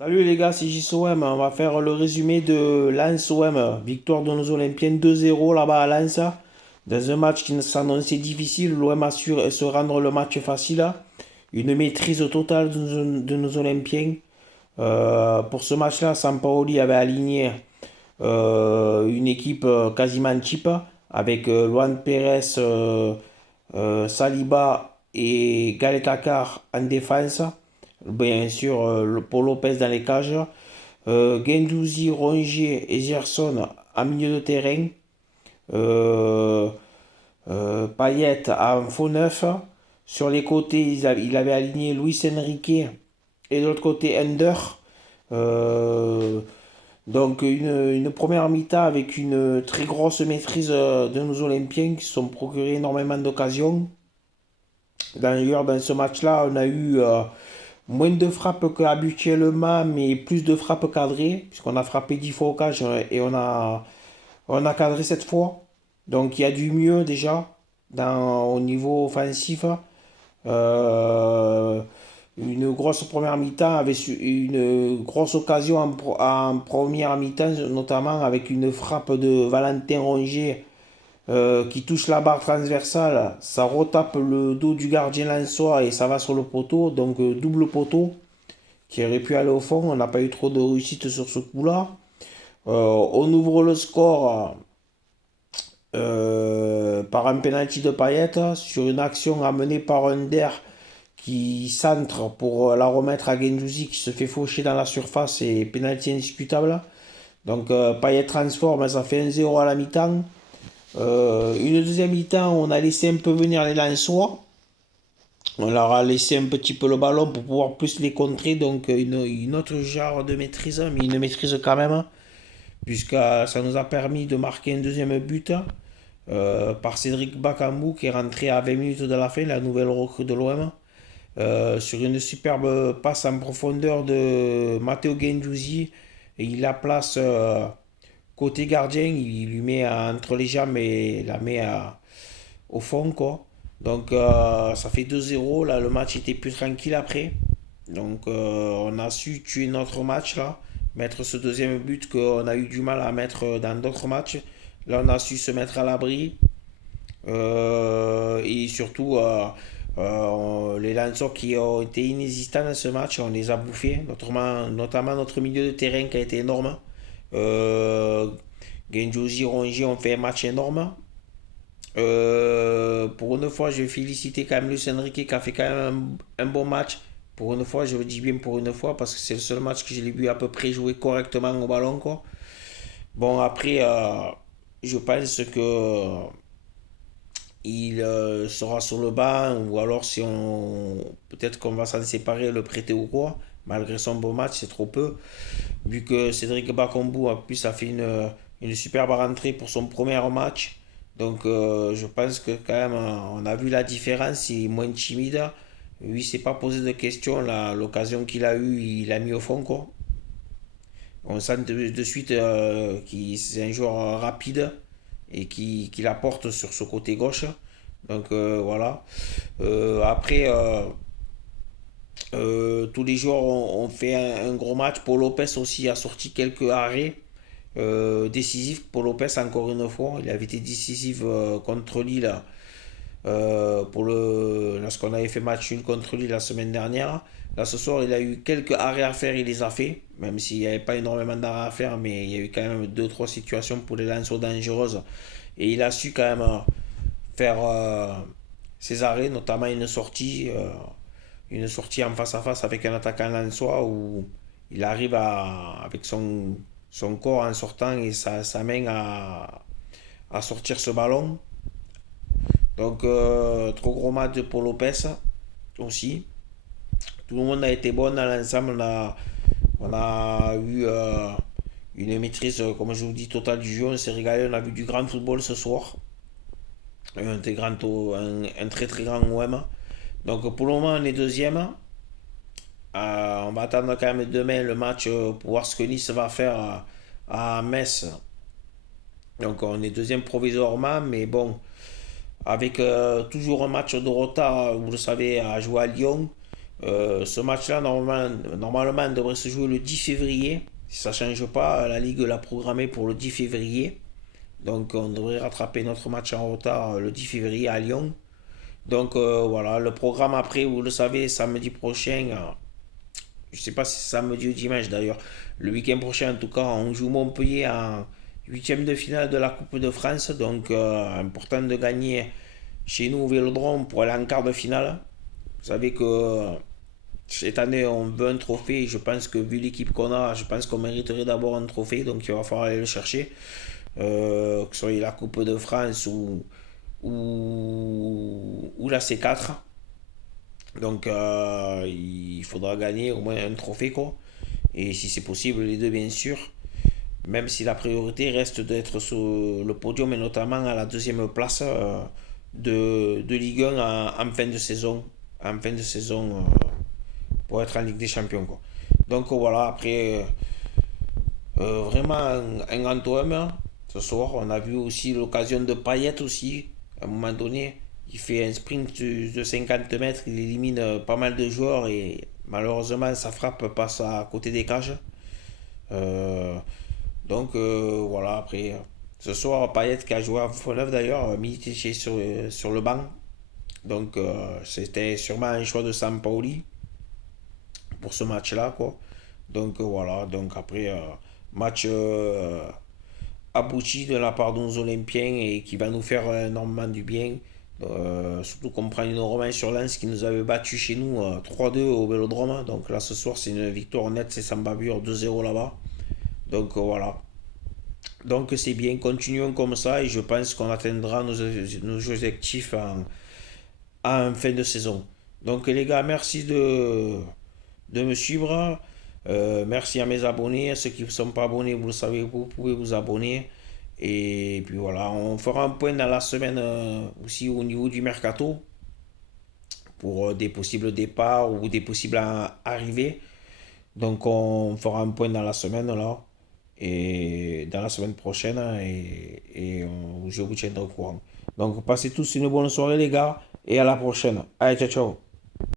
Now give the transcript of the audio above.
Salut les gars, c'est JSOM. On va faire le résumé de Lens OM. Victoire de nos Olympiens 2-0 là-bas à Lens. Dans un match qui s'annonçait difficile, l'OM assure se rendre le match facile. Une maîtrise totale de nos Olympiens. Pour ce match-là, Sampaoli avait aligné une équipe quasiment cheap avec Luan Pérez, Saliba et Gaël Kakar en défense. Bien sûr, Paul Lopez dans les cages. Guendouzi, Rongier et Gerson en milieu de terrain. Euh, Payet en faux neuf. Sur les côtés, il avait aligné Luis Enrique et de l'autre côté Ender. Euh, donc une première mi-temps avec une très grosse maîtrise de nos Olympiens qui se sont procurés énormément d'occasions. D'ailleurs, dans ce match-là, on a eu moins de frappes qu'habituellement, mais plus de frappes cadrées, puisqu'on a frappé 10 fois au cage et on a cadré 7 fois. Donc il y a du mieux déjà au niveau offensif. Euh, une grosse première mi-temps avec une grosse occasion en première mi-temps, notamment avec une frappe de Valentin Rongier qui touche la barre transversale, ça retape le dos du gardien lensois et ça va sur le poteau, donc double poteau qui aurait pu aller au fond. On n'a pas eu trop de réussite sur ce coup-là. On ouvre le score par un penalty de Payet sur une action amenée par Under qui centre pour la remettre à Guendouzi qui se fait faucher dans la surface et penalty indiscutable. Donc Payet transforme, ça fait 1-0 à la mi-temps. Une deuxième mi-temps, on a laissé un peu venir les Lensois. On leur a laissé un petit peu le ballon pour pouvoir plus les contrer. Donc une autre genre de maîtrise, mais une maîtrise quand même, puisque ça nous a permis de marquer un deuxième but par Cédric Bakambu qui est rentré à 20 minutes de la fin, la nouvelle recrue de l'OM. Sur une superbe passe en profondeur de Matteo Guendouzi. Et il la place côté gardien, il lui met entre les jambes et la met au fond, quoi. Donc ça fait 2-0, là le match était plus tranquille après. Donc on a su tuer notre match là, mettre ce deuxième but qu'on a eu du mal à mettre dans d'autres matchs. Là on a su se mettre à l'abri. Et surtout les Lancers qui ont été inexistants dans ce match, on les a bouffés, notamment notre milieu de terrain qui a été énorme. Genjozi, Rongier ont fait un match énorme. Pour une fois, je vais féliciter quand même Luis Enrique qui a fait quand même un bon match. Pour une fois, je le dis bien pour une fois parce que c'est le seul match que je l'ai vu à peu près jouer correctement au ballon, quoi. Bon, après, je pense que il sera sur le banc ou alors si on peut-être qu'on va s'en séparer, le prêter ou quoi. Malgré son beau match, c'est trop peu. Vu que Cédric Bakambu en plus a fait une superbe rentrée pour son premier match. Donc je pense que quand même on a vu la différence, il est moins timide. Lui il s'est pas posé de questions, l'occasion qu'il a eue, il a mis au fond quoi. On sent de suite qu'il c'est un joueur rapide et qui la porte sur ce côté gauche. Donc voilà. Après, tous les joueurs ont fait un gros match. Paul Lopez aussi a sorti quelques arrêts décisifs. Paul Lopez, encore une fois, il avait été décisif contre Lille lorsqu'on avait fait match nul contre Lille la semaine dernière. Là, ce soir, il a eu quelques arrêts à faire, il les a fait. Même s'il n'y avait pas énormément d'arrêts à faire, mais il y a eu quand même deux trois situations pour les lances dangereuses. Et il a su quand même faire ses arrêts, notamment une sortie en face à face avec un attaquant lensois où il arrive avec son corps en sortant et sa main à sortir ce ballon. Donc, trop gros match de Paul Lopez aussi. Tout le monde a été bon dans l'ensemble. On a eu une maîtrise, comme je vous dis, totale du jeu. On s'est régalé. On a vu du grand football ce soir. Un très très grand OM. Donc, pour le moment, on est deuxième. On va attendre quand même demain le match pour voir ce que Nice va faire à Metz. Donc on est deuxième provisoirement, mais bon, avec toujours un match de retard, vous le savez, à jouer à Lyon. Ce match-là, normalement, devrait se jouer le 10 février. Si ça ne change pas, la Ligue l'a programmé pour le 10 février. Donc on devrait rattraper notre match en retard le 10 février à Lyon. Donc voilà, le programme après, vous le savez, samedi prochain, je ne sais pas si c'est samedi ou dimanche d'ailleurs, le week-end prochain en tout cas, on joue Montpellier en huitième de finale de la Coupe de France. Donc important de gagner chez nous au Vélodrome pour aller en quart de finale. Vous savez que cette année on veut un trophée. Je pense que vu l'équipe qu'on a, je pense qu'on mériterait d'abord un trophée. Donc il va falloir aller le chercher. Que ce soit la Coupe de France ou la C4. Donc il faudra gagner au moins un trophée quoi. Et si c'est possible, les deux bien sûr. Même si la priorité reste d'être sur le podium et notamment à la deuxième place de Ligue 1 en fin de saison. En fin de saison pour être en Ligue des Champions quoi. Donc voilà, après vraiment un grand OM ce soir. On a vu aussi l'occasion de Payet aussi. À un moment donné, il fait un sprint de 50 mètres, il élimine pas mal de joueurs et malheureusement sa frappe passe à côté des cages. Euh, donc voilà, après ce soir Payet qui a joué à Foneuve d'ailleurs, milité sur le banc. Donc c'était sûrement un choix de Sampaoli pour ce match-là quoi. Donc voilà, donc après match abouti de la part de nos Olympiens et qui va nous faire énormément du bien. Surtout qu'on prend une revanche sur Lens qui nous avait battu chez nous 3-2 au Vélodrome. Donc là ce soir c'est une victoire nette, c'est Samba Bure 2-0 là-bas. Donc voilà. Donc c'est bien, continuons comme ça et je pense qu'on atteindra nos objectifs en fin de saison. Donc les gars, merci de me suivre. Merci à mes abonnés. À ceux qui ne sont pas abonnés, vous le savez, vous pouvez vous abonner. Et puis voilà, on fera un point dans la semaine aussi au niveau du mercato pour des possibles départs ou des possibles arrivées. Donc on fera un point dans la semaine là et dans la semaine prochaine je vous tiendrai au courant. Donc passez tous une bonne soirée les gars et à la prochaine. Allez, ciao ciao.